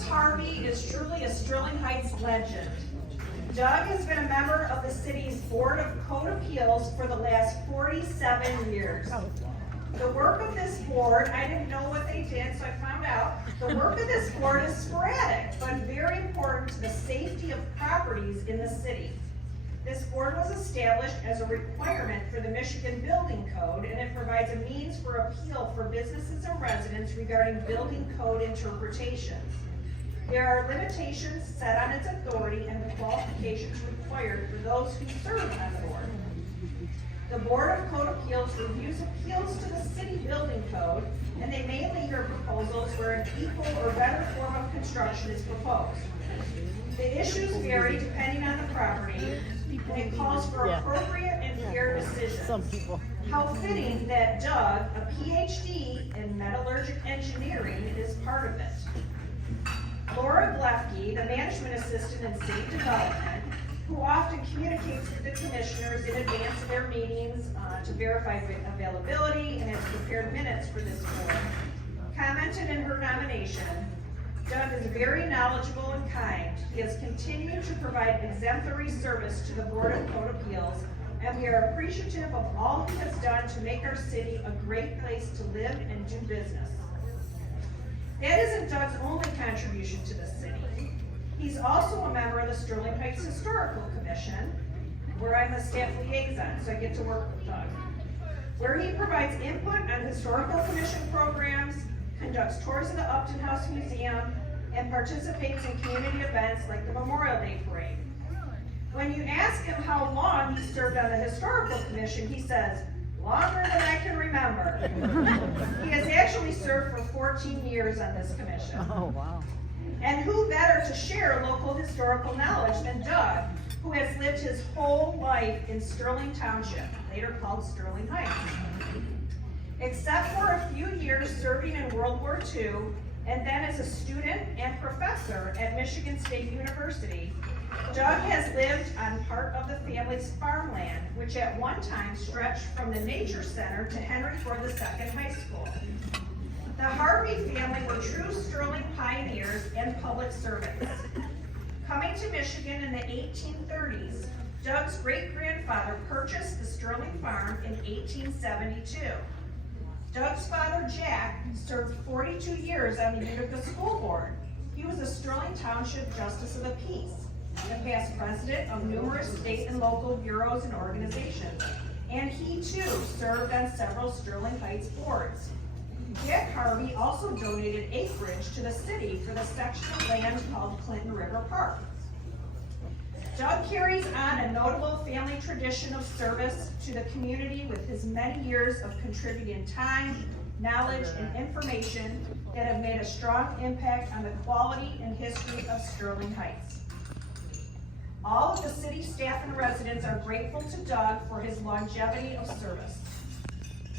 Douglas Harvey is truly a Sterling Heights legend. Doug has been a member of the city's Board of Code Appeals for the last 47 years. The work of this board, I didn't know what they did, so I found out. The work of this board is sporadic, but very important to the safety of properties in the city. This board was established as a requirement for the Michigan Building Code, and it provides a means for appeal for businesses and residents regarding building code interpretations. There are limitations set on its authority and the qualifications required for those who serve on the board. The Board of Code Appeals reviews appeals to the city building code, and they mainly hear proposals where an equal or better form of construction is proposed. The issues vary depending on the property, and it calls for appropriate and fair decisions. Some people. How fitting that Doug, a PhD in metallurgic engineering, is part of it. Laura Glefke, the management assistant in city development, who often communicates with the commissioners in advance of their meetings to verify availability and has prepared minutes for this board, commented in her nomination, Doug is very knowledgeable and kind. He has continued to provide exemplary service to the Board of Code Appeals, and we are appreciative of all he has done to make our city a great place to live and do business. That isn't Doug's only contribution to the city. He's also a member of the Sterling Heights Historical Commission, where I'm a staff liaison, so I get to work with Doug, where he provides input on historical commission programs, conducts tours of the Upton House Museum, and participates in community events like the Memorial Day Parade. When you ask him how long he served on the Historical Commission, he says, longer than I can remember. He has actually served for 14 years on this commission. Oh, wow. And who better to share local historical knowledge than Doug, who has lived his whole life in Sterling Township, later called Sterling Heights. Except for a few years serving in World War II, and then as a student and professor at Michigan State University, Doug has lived on part of the family's farmland, which at one time stretched from the Nature Center to Henry Ford II High School. The Harvey family were true Sterling pioneers and public servants. Coming to Michigan in the 1830s, Doug's great-grandfather purchased the Sterling farm in 1872. Doug's father, Jack, served 42 years on the Utica School Board. He was a Sterling Township Justice of the Peace, and past president of numerous state and local bureaus and organizations. And he, too, served on several Sterling Heights boards. Jack Harvey also donated acreage to the city for the section of land called Clinton River Park. Doug carries on a notable family tradition of service to the community with his many years of contributing time, knowledge, and information that have made a strong impact on the quality and history of Sterling Heights. All of the city staff and residents are grateful to Doug for his longevity of service.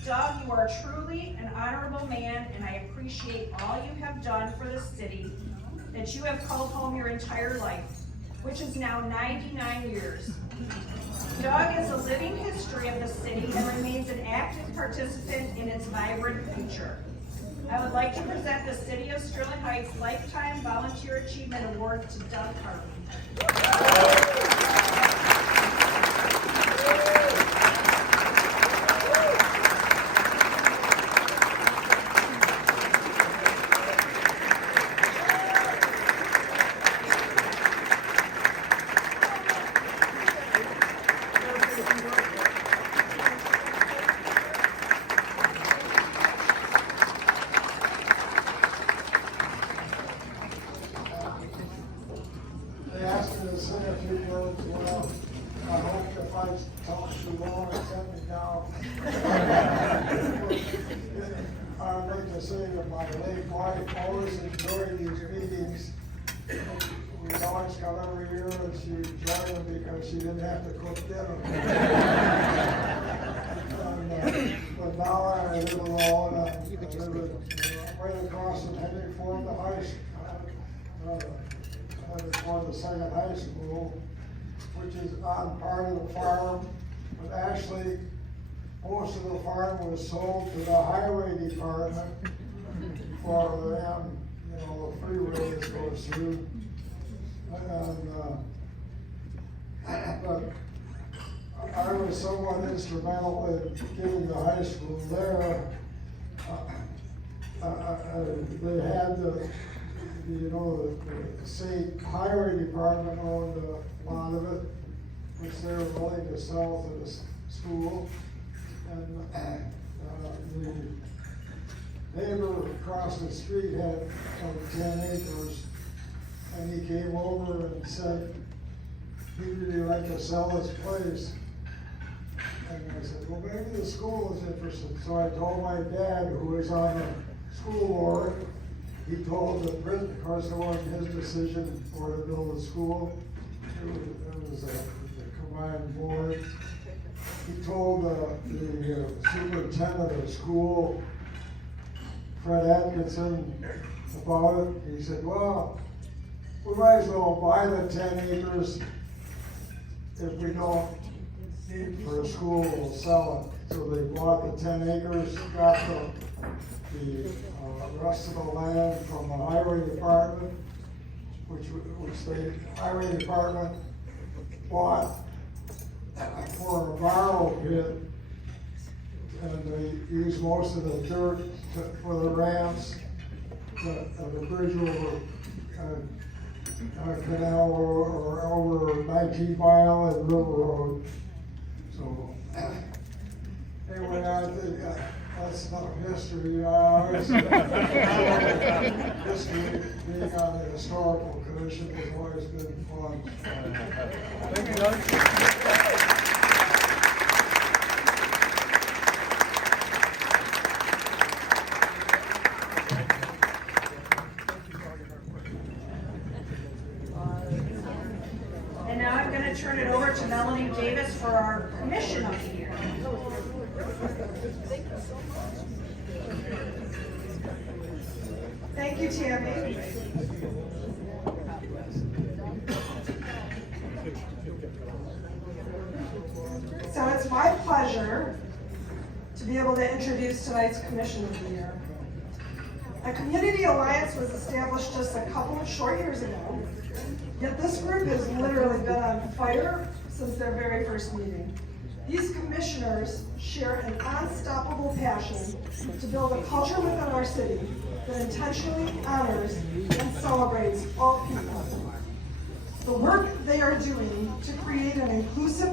Doug, you are truly an honorable man, and I appreciate all you have done for the city that you have called home your entire life, which is now 99 years. Doug is a living history of the city and remains an active participant in its vibrant future. I would like to present the City of Sterling Heights Lifetime Volunteer Achievement Award to Doug Harvey. They asked me to say a few words. Well, I hope if I talk too long, it set me down. I'd like to say that my late wife always enjoyed these meetings. We always come every year and she enjoyed them because she didn't have to cook dinner. But now I live alone. I live right across from Henry Ford High School. For the second high school, which is on part of the farm, but actually most of the farm was sold to the highway department for them, freeway that goes through. But I was somewhat instrumental in getting the high school there. They had the state highway department owned a lot of it, which they were willing to sell to the school. And the neighbor across the street had 10 acres, and he came over and said he'd really like to sell his place. And I said, well, maybe the school is interested. So I told my dad, who was on the school board, he told the principal, of course it wasn't his decision for to build a school. It was a combined board. He told the superintendent of the school, Fred Atkinson, about it. He said, well, we might as well buy the 10 acres. If we don't need for a school, we'll sell it. So they bought the 10 acres, got the rest of the land from the highway department, which the highway department bought for a borrow pit, and they used most of the dirt for the ramps, the bridge over canal or over 19 Mile and River Road. So anyway, I think that's enough history. History, being on the historical commission has always been fun. Thank you, Doug. And now I'm gonna turn it over to Melanie Davis for our commission of the year. Thank you, Tammy. So it's my pleasure to be able to introduce tonight's Commission of the Year. A community alliance was established just a couple of short years ago, yet this group has literally been on fire since their very first meeting. These commissioners share an unstoppable passion to build a culture within our city that intentionally honors and celebrates all people. The work they are doing to create an inclusive